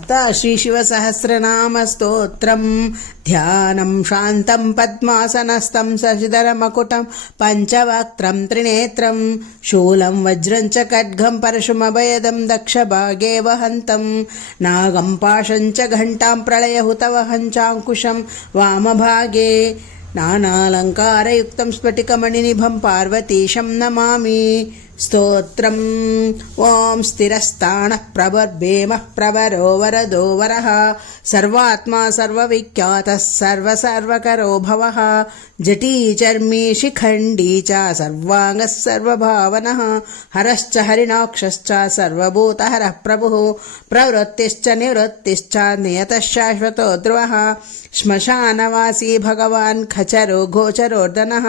अथ श्रीशिवसहस्रनामस्तोत्रम् ध्यानं शान्तं पद्मासनस्थं शशिधरमकुटं पञ्चवक्त्रं त्रिनेत्रं शूलं वज्रं च खड्गं परशुमभयदं दक्षभागे वहन्तं नागं पाशं च घण्टां प्रलयहुतवहं चाङ्कुशं वामभागे नानालङ्कारयुक्तं स्फटिकमणिनिभं पार्वतीशं नमामि। स्तोत्रम् ॐ स्थिरस्थाणः प्रवर्भेमः प्रवरो वरदो वरः सर्वात्मा सर्वविख्यातः सर्वकरो भवः जटी चर्मी शिखण्डी च सर्वाङ्गः सर्वभावनः हरश्च हरिणाक्षश्च सर्वभूतहरः प्रभुः प्रवृत्तिश्च निवृत्तिश्च नियतः शाश्वतो ध्रुवः श्मशानवासी भगवान् खचरो गोचरोर्दनः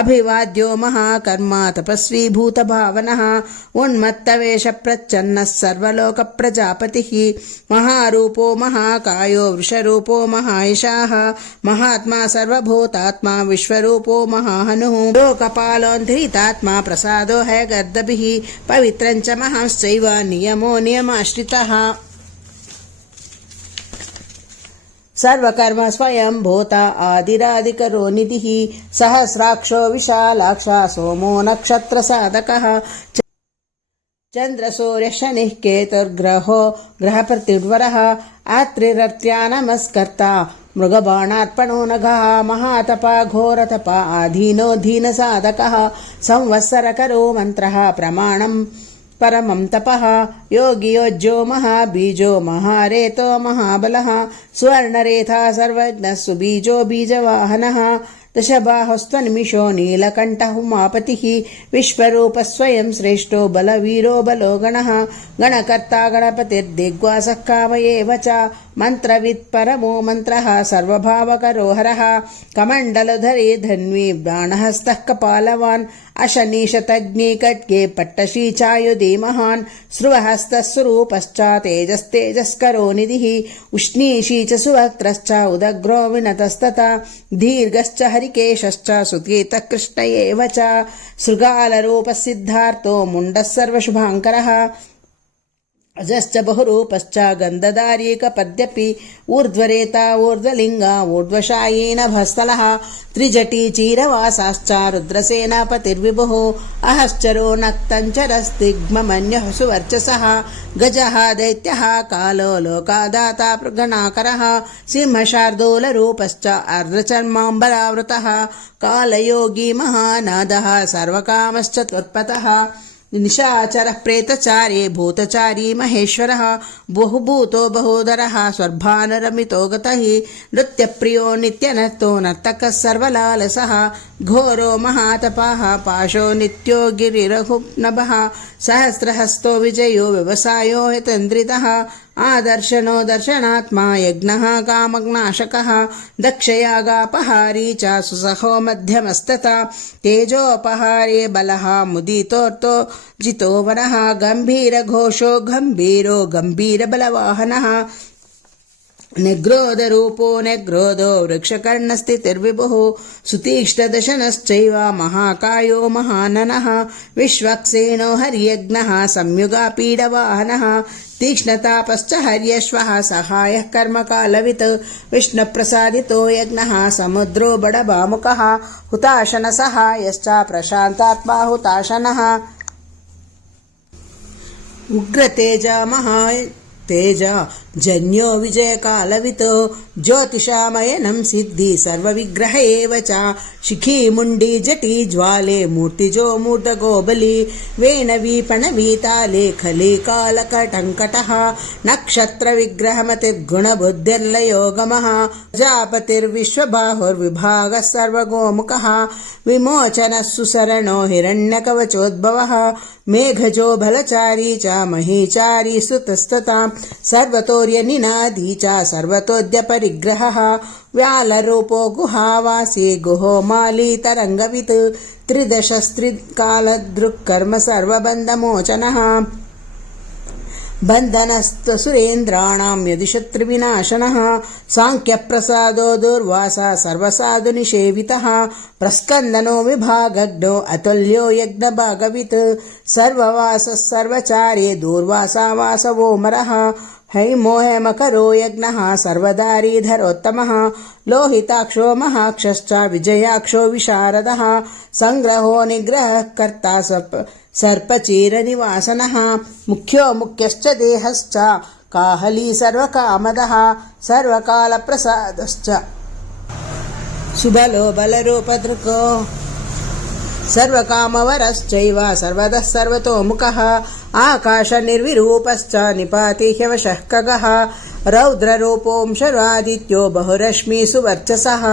अभिवाद्यो महाकर्मा तपस्वी भूतभावनः उन्मत्तवेषप्रच्छन्नः सर्वलोकप्रजापतिः महारूपो महाकायो वृषरूपो महायशाः महात्मा सर्वभूतात्मा विश्वरूपो महाहनुः लोकपालोऽन्ध्रितात्मा प्रसादो हयगर्दभिः पवित्रञ्च महाश्चैव नियमो नियमाश्रितः सर्वकर्म स्वयं भूता आदिरादिकरो निधिः सहस्राक्षो विशालाक्षा सोमो नक्षत्रसाधकः चन्द्रसूर्यशनिः केतुर्ग्रहो ग्रहप्रतिर्वरः आत्रिरर्त्या नमस्कर्ता मृगबाणार्पणो नघः महातपा घोरतपा आधीनो धीनसाधकः संवत्सरकरो मन्त्रः प्रमाणं परमं तपः योगी योज्यो महाबीजो महारेतो महाबलः स्वर्णरेथा सर्वज्ञः सुबीजो बीजवाहनः दशबाहुस्त्वनिमिषो नीलकण्ठः उमापतिः विश्वरूपः स्वयं श्रेष्ठो बलवीरो बलो गणः गणकर्ता गणपतिर्दिग्वासः काम एव च मन्त्रवित् परमो मन्त्रः सर्वभावकरो हरः कमण्डलधरे धन्वी बाणहस्तः कपालवान् अशनीशतज्ञे खड्गे पट्टशी चायुधे महान् स्रुवहस्तः स्वरूपश्च तेजस्तेजस्करो निधिः उष्णीषी च सुवक्त्रश्च उदग्रो विनतस्तथा दीर्घश्च हरिकेशश्च सुतीतः कृष्ण एव च शृगालरूपः सिद्धार्थो मुण्डः सर्वशुभाङ्करः अजश्च बहुरूपश्च गन्धदारीकपद्यपि ऊर्ध्वरेता ऊर्ध्वलिङ्गा ऊर्ध्वशायेन भस्तलः त्रिजटी चीरवासाश्च रुद्रसेनापतिर्विभुः अहश्चरो नक्तञ्चरस्तिग्ममन्यः सुवर्चसः गजः दैत्यः कालो लोकादाता गणाकरः सिंहशार्दूलरूपश्च अर्धचर्माम्बरावृतः कालयोगी महानादः सर्वकामश्च त्वत्पतः निशाचरः प्रेतचारी भूतचारी महेश्वरः बहुभूतो बहोदरः स्वर्भानुरमितो गतः नृत्यप्रियो नित्यनर्तो नर्तकः सर्वलालसः घोरो महातपः पाशो नित्यो गिरिरहुनभः सहस्रहस्तो विजयो व्यवसायो हितन्द्रितः आदर्शनो दर्शनात्मा यज्ञः कामग्नाशकः दक्षयागापहारी च सुसहो मध्यमस्तथा तेजोपहारे बलः मुदितोऽर्तो जितो वरः गम्भीरघोषो गम्भीरो गम्भीरबलवाहनः निग्रोधरूपो निग्रोधो वृक्षकर्णस्थितिर्विभुः सुतीक्ष्णदशनश्चैव महाकायो महाननः विश्वक्सेनो हर्यज्ञः संयुगापीडवाहनः तीक्ष्णतापश्च हर्यश्वः सहायः कर्मकालवित् विष्णुप्रसादितो यज्ञः समुद्रो बडबामुखः हुताशनसहायश्च प्रशान्तात्मा हुताशनः उग्रतेजा तेज जन्यो विजयकालवितो ज्योतिषामयनं सिद्धि सर्वविग्रह एव च शिखी मुण्डी जटी ज्वाले मूर्तिजो मूर्धगो बली वेणवीपणवीताले खली कालकटङ्कटः नक्षत्रविग्रहमतिर्गुणबुद्धिर्लयोगमः प्रजापतिर्विश्वबाहुर्विभागः सर्वगोमुखः विमोचनः सुसरणो हिरण्यकवचोद्भवः मेघजो भलचारी च महीचारी सुतस्तता सर्वतोर्यनिनादी च सर्वतोद्यपरिग्रहः व्यालरूपो गुहावासी गुहो माली तरङ्गवित् त्रिदशस्त्रिकालदृक्कर्म सर्वबन्धमोचनः बन्धनस्तुरेन्द्राणां यदिशत्रुविनाशनः सांख्यप्रसादो दुर्वासा सर्वसाधुनिषेवितः प्रस्कन्दनो विभागग्नो अतुल्यो यज्ञभागवित् सर्ववासः सर्वचारे दूर्वासा वासवोमरः हैमो हेमकरो यज्ञः सर्वदारीधरोत्तमः लोहिताक्षो महाक्षश्च विजयाक्षो विशारदः संग्रहो निग्रहः कर्ता सर्पचीरनिवासनः मुख्यो मुख्यश्च देहश्च काहली सर्वकामदः सर्वकालप्रसादश्च सुबलो बलरूपधृको सर्वकामवरश्चैव सर्वतः सर्वतोमुखः आकाशनिर्विरूपश्च निपाति ह्यवशः खगः रौद्ररूपोऽंशरादित्यो बहुरश्मिषु वर्चसः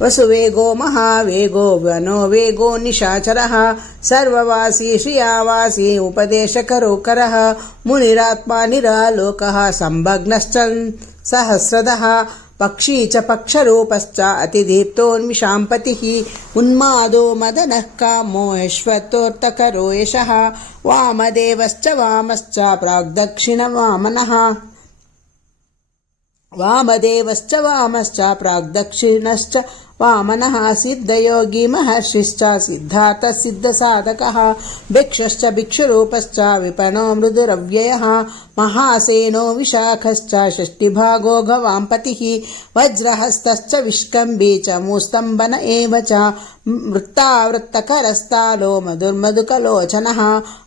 वसुवेगो महावेगो वनो वेगो निशाचरः सर्ववासी श्रियावासी उपदेशकरोकरः मुनिरात्मा निरालोकः संभग्नश्च सहस्रदः पक्षी च पक्षरूपश्च अतिदीप्तोन्मिषाम्पतिः उन्मादो मदनः कामो यश्वतोऽर्थकरो यशः वामदेवश्च वामश्च प्राग्दक्षिणवामनः वामदेवश्च वामश्च प्राग्दक्षिणश्च वामनः सिद्धयोगी महर्षिश्च सिद्धार्थः सिद्धसाधकः भिक्षश्च भिक्षुरूपश्च विपणो मृदुरव्ययः महासेनो विशाखश्च षष्टिभागो गवाम्पतिः वज्रहस्तश्च विष्कम्भी च मूस्तम्भन एव च वृत्तावृत्तकरस्तालो मधुर्मधुकलोचनः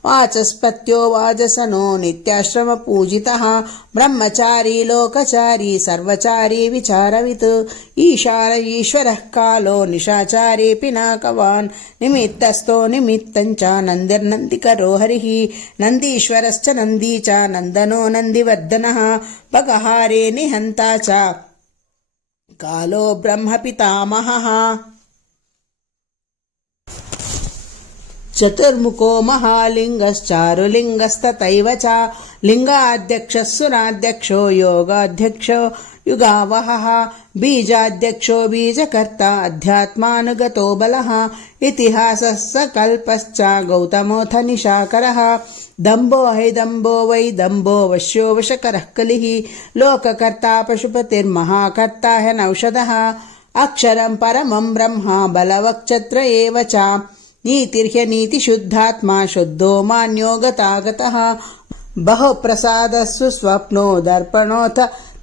वाचस्पत्यो वाजसनो नित्याश्रमपूजितः ब्रह्मचारी लोकचारी सर्वचारी विचारवित् ईशान ईश्वरः कालो निशाचारी पिनाकवान् निमित्तस्थो निमित्तञ्च नन्दिर्नन्दिकरो हरिः नन्दीश्वरश्च नन्दी च नन्दनो नन्दिवर्धनः भगहारे निहन्ता च कालो ब्रह्मपितामहः चतुर्मुखो महालिङ्गश्चारुलिङ्गस्तथैव च लिङ्गाध्यक्षः सुराध्यक्षो योगाध्यक्षो युगावहः बीजाध्यक्षो बीजकर्ता अध्यात्मानुगतो बलः इतिहासः सकल्पश्च गौतमोऽथ निशाकरः दम्भो हैदम्भो वै दम्भो वश्यो वशकरः कलिः लोककर्ता पशुपतिर्महाकर्ता ह्यनौषधः अक्षरं परमं ब्रह्म बलवक्चत्र एव च नीतिर्ह्यनीतिशुद्धात्मा शुद्धो मान्यो गतागतः बहुप्रसादः सुस्वप्नो दर्पणोऽथ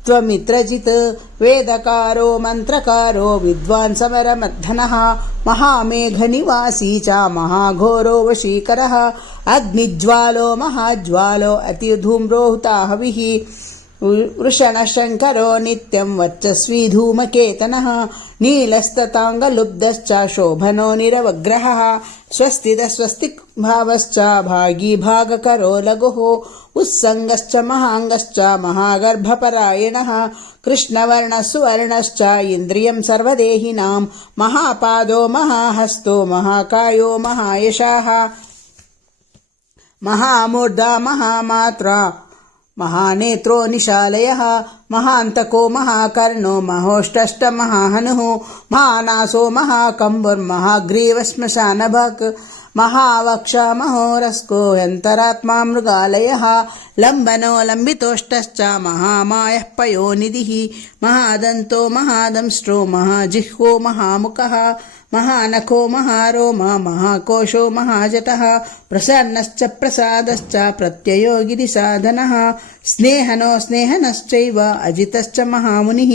त्वमित्रजित् वेदकारो मन्त्रकारो विद्वान् समरमर्धनः महामेघनिवासी च महाघोरो वशीकरः अग्निज्वालो महाज्वालो अतिधूम्रो हुताहविः वृषणशङ्करो नित्यं वर्चस्वी धूमकेतनः नीलस्तताङ्गलुब्धश्च शोभनो निरवग्रहः स्वस्तिकभावश्च भागी भागकरो लघुः उत्सङ्गश्च महाङ्गश्च महागर्भपरायणः कृष्णवर्णः सुवर्णश्च इन्द्रियं सर्वदेहिनां महापादो महाहस्तो महाकायो महायशाः महामूर्धा महामात्रा महानेत्रो निशालयः महान्तको महाकर्णो महोष्टष्ट महाहनुः महानासो महाकम्बुर्महाग्रीवश्मशानभक् महावक्ष महोरस्को ह्यन्तरात्मा मृगालयः लम्बनो लम्बितोष्टश्च महामायः पयोनिधिः महादन्तो महादंष्ट्रो महाजिह्वो महामुखः महानखो महारोमा महाकोशो महाजटः प्रसन्नश्च प्रसादश्च प्रत्ययो गिरिसाधनः स्नेहनो स्नेहनश्चैव अजितश्च महामुनिः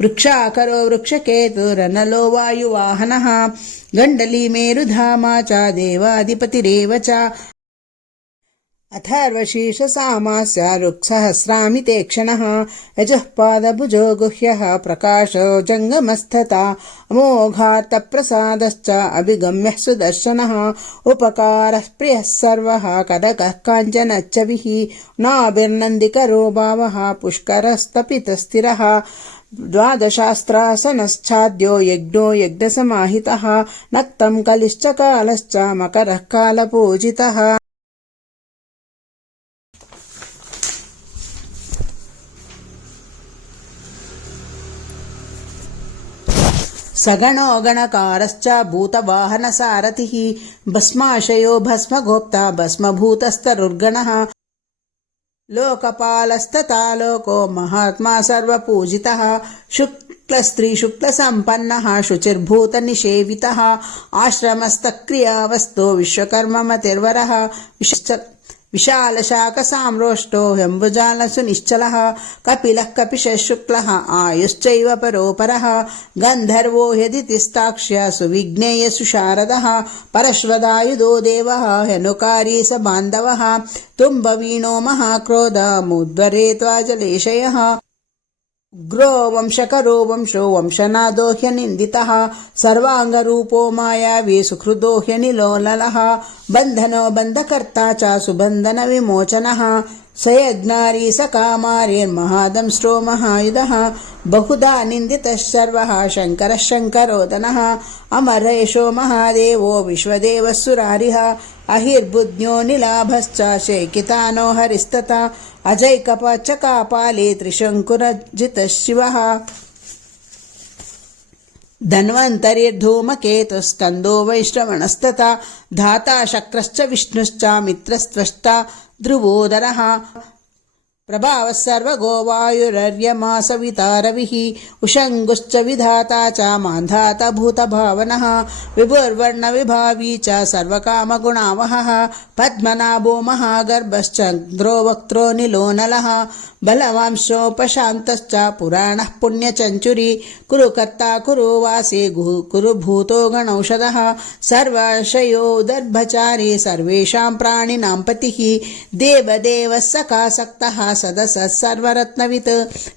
वृक्षाकरो वृक्षकेतुरनलो वायुवाहनः गण्डली मेरुधामा च देवाधिपतिरेव च अथर्वशीर्षसामास्य ऋक्सहस्रामिते क्षणः यजः पादभुजो गुह्यः प्रकाशो जङ्गमस्तथा अमोघार्थप्रसादश्च अभिगम्यः सुदर्शनः उपकारः प्रियः सर्वः कनकः काञ्चनच्चविः नाभिर्नन्दिकरो भावः पुष्करस्तपितस्थिरः द्वादशास्त्रासनश्चाद्यो यज्ञो यज्ञसमाहितः नक्तं कलिश्च कालश्च मकरः कालपूजितः सगणो गणकारश्च भूतवाहनसारथिः भस्माशयो भस्मगोप्ता भस्मभूतस्तरुर्गणः लोकपालस्तथा लोको महात्मा सर्वपूजितः शुक्लस्त्रीशुक्लसम्पन्नः शुचिर्भूतनिषेवितः आश्रमस्तक्रियावस्तो विश्वकर्ममतिर्वरः विशालशाकसाम्रोष्टो ह्यम्बुजालसुनिश्चलः कपिलः कपिशः शुक्लः आयुश्चैव परोपरः गन्धर्वो ह्यदितिस्ताक्ष्य सुविघ्नेयसुशारदः परश्वदायुधो देवः ह्यनुकारी स बान्धवः तुम्बवीणो महाक्रोधमुद्वरे त्वाजलेशयः उग्रो वंशकरो वंशो वंशनादो ह्यनिन्दितः सर्वाङ्गरूपो मायावी सुहृदो ह्यनिलोललः बन्धनो बन्धकर्ता च सुबन्धनविमोचनः स यज्ञारी स कामारेर्महादंष्ट्रो महायुधः बहुधा निन्दितः सर्वः शङ्करः शङ्करोदनः अमरेशो महादेवो विश्वदेवः सुरारिः अहिर्बुद्ध्यो निलाभश्च शेकितानो हरिस्तथा अजैकपचकापाले त्रिशङ्कुरजितः शिवः धन्वन्तरिर्धूमकेतुस्कन्दो वैश्रवणस्तथा धाता शक्रश्च विष्णुश्च मित्रस्त्वष्टा ध्रुवोदरः प्रभावः सर्वगो वायुरर्यमा सविता रविः उषङ्गुश्च विधाता च मान्धाता भूतभावनः विभुर्वर्णविभावी च सर्वकामगुणावहः पद्मनाभो महागर्भश्चन्द्रो वक्त्रो निलोनलः बलवांशोपशान्तश्च पुराणः पुण्यचञ्चुरी कुरुकर्ता कुरु वासे कुरु भूतो गणौषधः सर्वाशयो दर्भचारी सर्वेषां प्राणिनां पतिः देवदेवः सखासक्तः सदसः सर्वरत्नवित्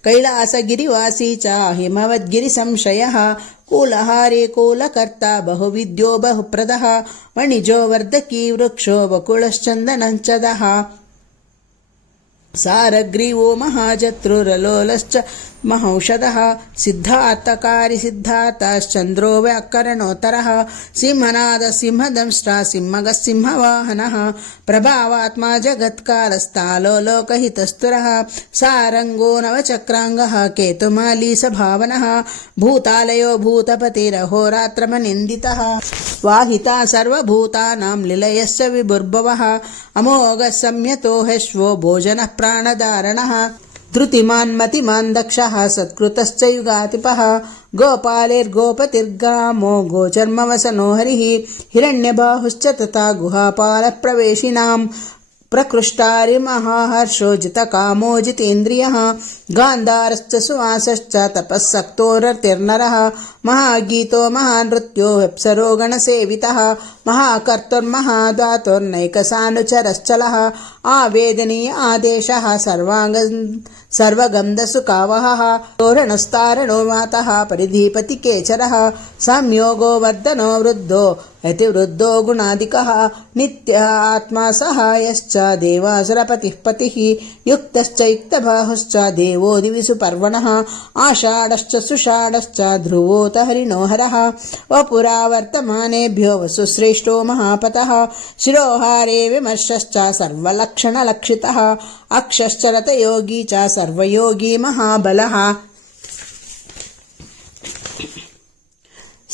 कैलासगिरिवासी च हिमवद्गिरिसंशयः कूलहारे कूलकर्ता बहुविद्यो बहुप्रदः वणिजो वर्धकी वृक्षो वकुलश्चन्दनञ्चदः सारग्रीवो महाजत्रुरलोलश्च महौषधः सिद्धार्थकारी सिद्धार्थश्चन्द्रो व्याकरणोत्तरः सिंहनादः सिंहदंष्ट्रा सिंहगः सिंहवाहनः प्रभावात्मा जगत्कालस्थालो लोकहितस्तुरः सारङ्गो नवचक्राङ्गः केतुमाली सभावनः भूतालयो भूतपतिरहोरात्रमनिन्दितः वाहिता सर्वभूतानां निलयस्य विभुर्भवः अमोघः संयतो ह्यश्वो भोजनः प्राणधारणः धृतिमान् मतिमान् दक्षः सत्कृतश्च युगातिपः गोपालैर्गोपतिर्गामो गोचर्मवसनो हरिः हिरण्यबाहुश्च तथा गुहापालप्रवेशिनां प्रकृष्टारिमहाहर्षो जितकामो जितेन्द्रियः गान्धारश्च सुवासश्च तपःसक्तोरतिर्नरः महागीतो महानृत्यो अप्सरो गणसेवितः महाकर्तुर्महादातुर्नैकसानुचरश्चलः आवेदनीय आदेशः सर्वगन्धसुखावहः तोरणस्तारणो मातः परिधिपतिकेचरः संयोगो वर्धनो वृद्धो अतिवृद्धो गुणादिकः नित्य आत्मा सहायश्च देवासुरपतिः पतिः युक्तश्च युक्तबाहुश्च देवो दिविषु पर्वणः आषाढश्च सुषाढश्च ध्रुवोत हरिणोहरः वपुरा वर्तमानेभ्यो वसुश्रेष्ठो महापतः शिरोहारे विमर्शश्च सर्वलक्षणलक्षितः अक्षश्च रतयोगी च सर्वयोगी महाबलः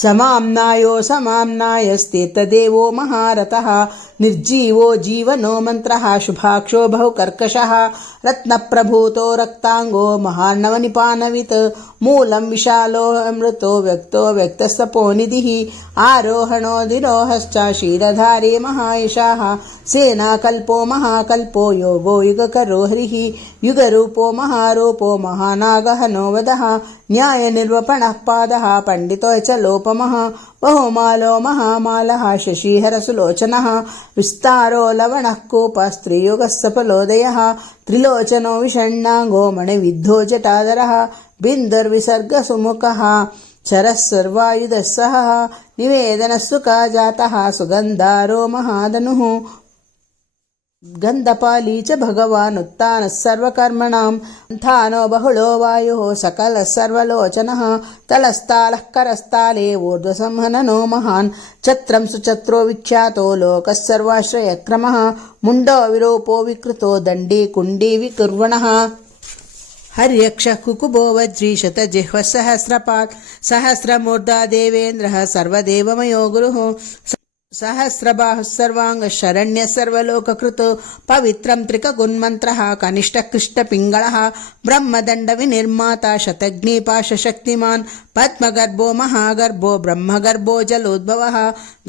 समाम्नायो समाम्नायस्तीर्थदेवो महारथः निर्जीवो जीवनो मन्त्रः शुभाक्षो बहुकर्कशः रत्नप्रभूतो रक्ताङ्गो महार्णवनिपानवित् मूलं विशालो अमृतो व्यक्तो व्यक्तस्तपोनिधिः आरोहणो दिरोहश्च क्षीरधारी महायशाः सेनाकल्पो महाकल्पो योगो युगकरो हरिः युगरूपो महारूपो महानागहनो वदः न्यायनिर्वपणः पादः पण्डितो च लोपमः बहुमालो महामालः शशिहरसुलोचनः विस्तारो लवणः कूपः स्त्रियुगः सफलोदयः त्रिलोचनो विषण्णाङ्गो मणिविद्धो जटाधरः बिन्दुर्विसर्गसुमुखः शरः सर्वायुधः सहः निवेदनः सुखा जातः सुगन्धारो महादनुः गन्धपाली च भगवान् उत्तानः सर्वकर्मणां अन्थानो बहुलो वायुः सकलः सर्वलोचनः तलस्तालः करस्ताले ऊर्ध्वसंहननो महान् छत्रं सुचत्रो विख्यातो लोकः सर्वाश्रयक्रमः मुण्डो विरूपो विकृतो दण्डी कुण्डी विकुर्वणः हर्यक्षः कुकुबो वज्री शतजिह्वः सहस्रपात् सहस्रमूर्धा देवेन्द्रः सर्वदेवमयो गुरुः सहस्रबाहुः सर्वाङ्गः शरण्यः सर्वलोककृतो पवित्रं त्रिकगुन्मन्त्रः कनिष्ठः कृष्णपिङ्गळः ब्रह्मदण्डविनिर्माता शतघ्नीपाशशक्तिमान् पद्मगर्भो महागर्भो ब्रह्मगर्भो जलोद्भवः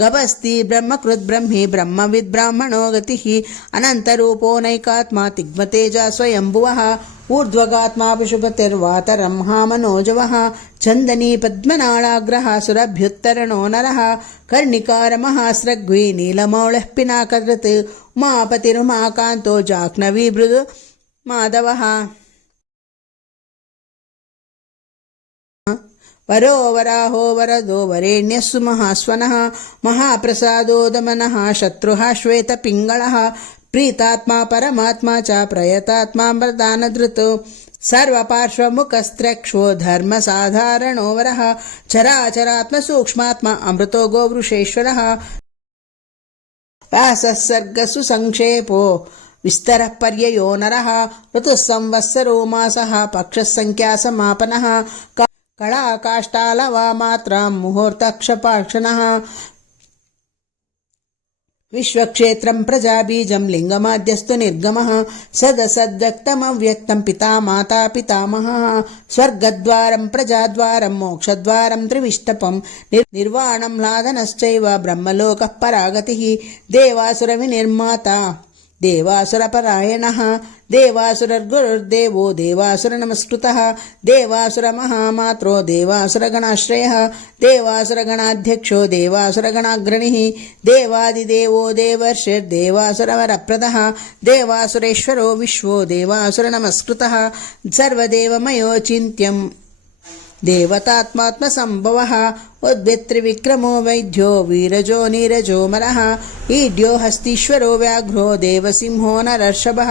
गभस्ति ब्रह्मकृद्ब्रह्मी ब्रह्मविद् ब्राह्मणो गतिः अनन्तरूपो नैकात्मा तिग्मतेजा स्वयम्भुवः ऊर्ध्वगात्मा पशुपतिर्वातरंहामनोजवः चन्दनी पद्मनाळाग्रः सुरभ्युत्तरणो नरः कर्णिकारमहास्रग्वी नीलमौळः पिनाकधृत् उमापतिरुमाकान्तो जाह्नवी मृदु माधवः वरो वराहो वरदो वरेण्यः सुमहास्वनः महाप्रसादो दमनः शत्रुः श्वेतपिङ्गळः प्रीतात्मा परमात्मा च प्रयतात्मा प्रदानधृत् सर्वपार्श्वमुखस्त्रक्षो धर्मसाधारणो वरः चराचरात्मसूक्ष्मात्मा अमृतो गोवृषेश्वरः व्यासः सर्गसु संक्षेपो विस्तरः पर्ययो नरः ऋतुः संवत्सरो मासः पक्षः संख्यासमापनः कलाकाष्ठालवा मात्रां मुहूर्तक्षपाक्षणः विश्वक्षेत्रं प्रजाबीजं लिङ्गमाद्यस्तु निर्गमः सदसद्व्यक्तमव्यक्तं पिता माता पितामहः स्वर्गद्वारं प्रजाद्वारं मोक्षद्वारं त्रिविष्टपं निर्वाणं लादनश्चैव ब्रह्मलोकः परागतिः देवासुरविनिर्माता देवासुरपरायणः देवासुरर्गुरुर्देवो देवासुरनमस्कृतः देवासुरमहामात्रो देवासुरगणाश्रयः देवासुरगणाध्यक्षो देवासुरगणाग्रणिः देवादिदेवो देवर्षिर्देवासुरवरप्रदः देवासुरेश्वरो विश्वो देवासुरनमस्कृतः सर्वदेवमयोचिन्त्यम् देवतात्मात्मसम्भवः उद्भित्रिविक्रमो वैद्यो वीरजो नीरजोमरः ईड्यो हस्तीश्वरो व्याघ्रो देवसिंहो नरर्षभः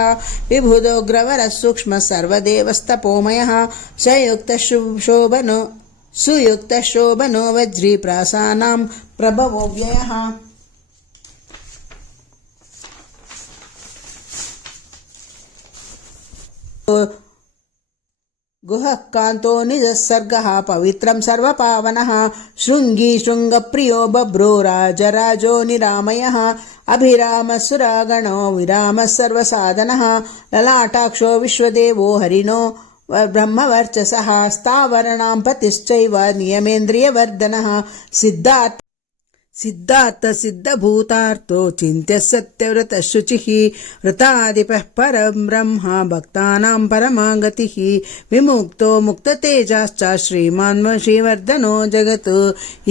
विभुदोग्रवरः सूक्ष्मः सर्वदेवस्तपोमयः सुयुक्तः शोभनो वज्रीप्रासानां प्रभवो व्ययः गुहः कान्तो निजस्सर्गः पवित्रं सर्वपावनः शृङ्गी शृङ्गप्रियो बभ्रो राजराजो निरामयः अभिरामः सुरागणो विरामः सर्वसाधनः ललाटाक्षो विश्वदेवो हरिणो ब्रह्मवर्चसः स्थावराणां पतिश्चैव नियमेन्द्रियवर्धनः सिद्धार्थसिद्धभूतार्थो चिन्त्यः सत्यव्रतः शुचिः व्रताधिपः परं ब्रह्म भक्तानां परमागतिः विमुक्तो मुक्ततेजाश्च श्रीमान् श्रीवर्धनो जगत्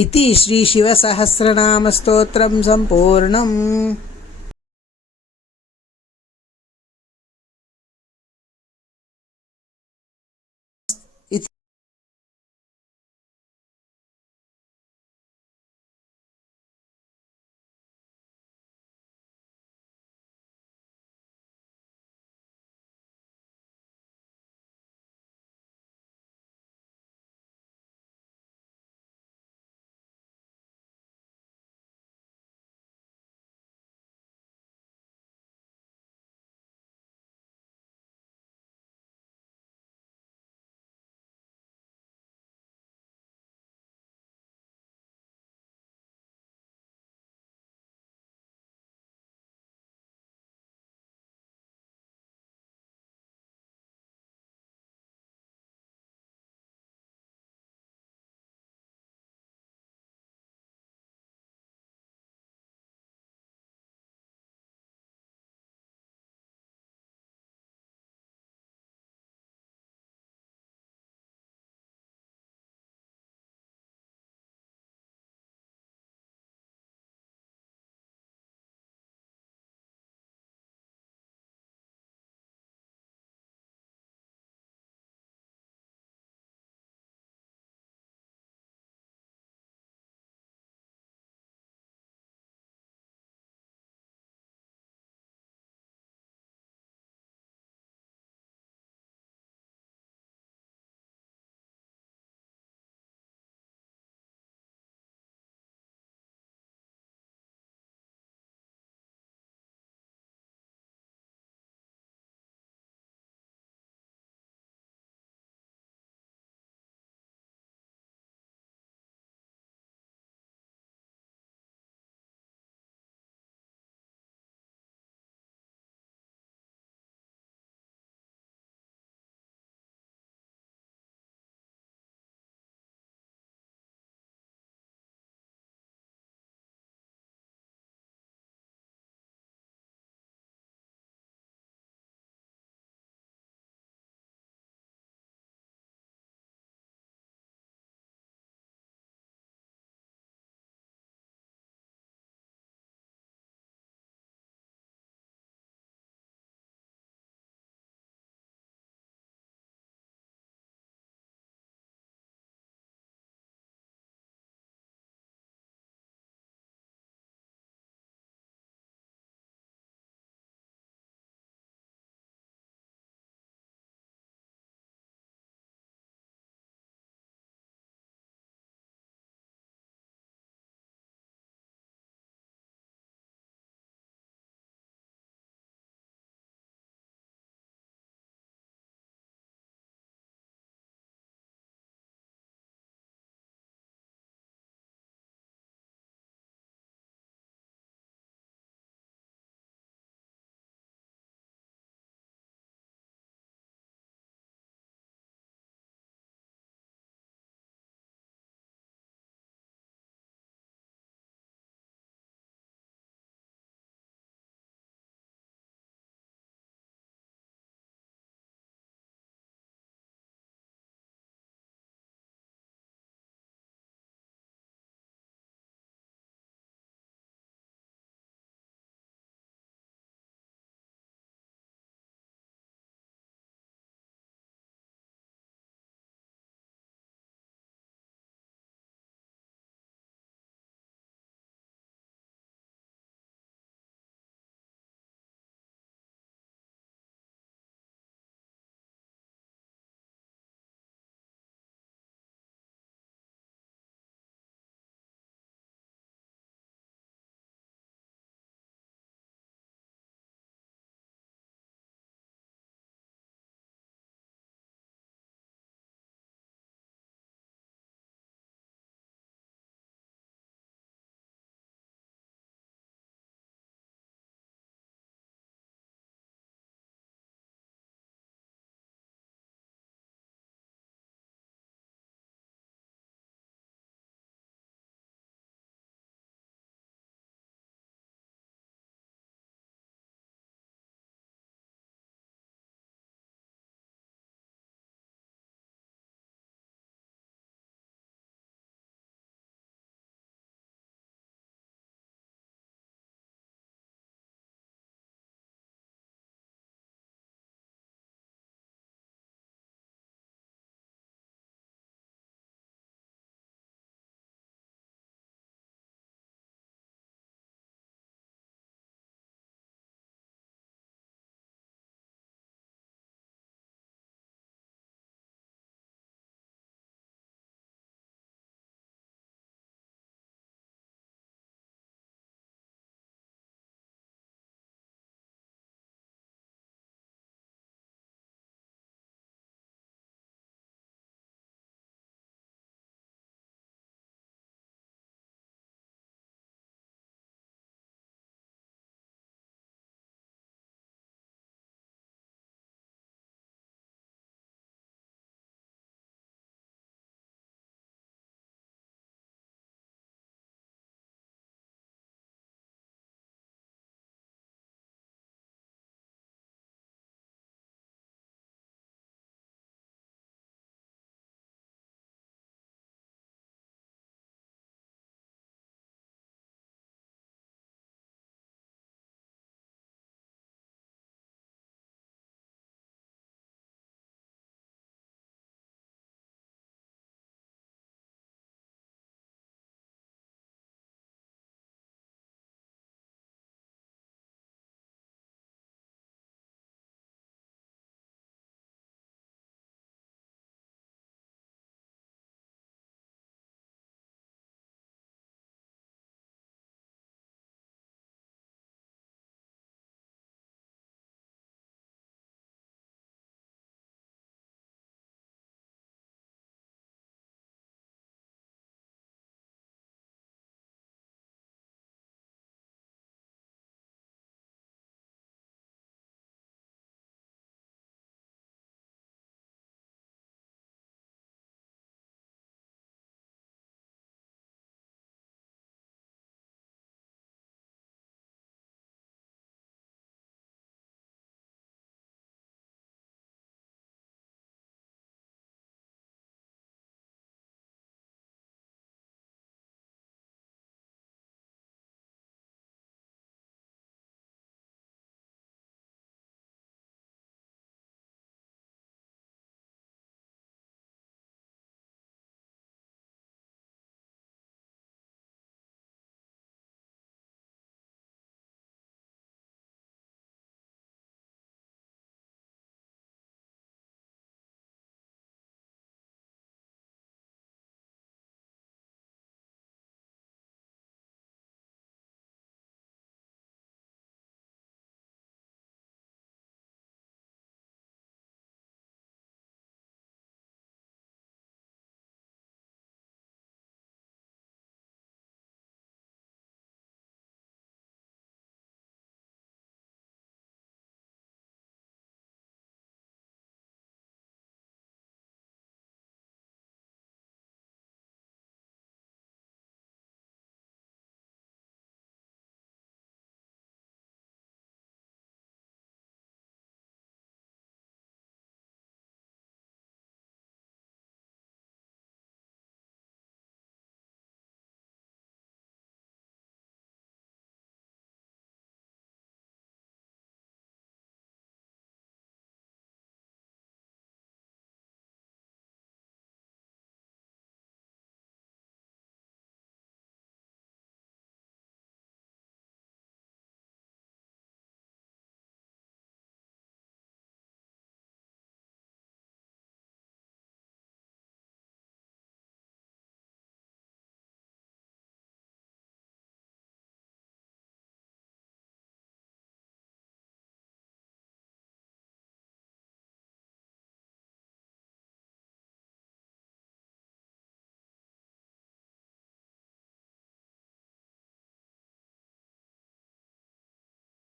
इति श्रीशिवसहस्रनामस्तोत्रं सम्पूर्णम्।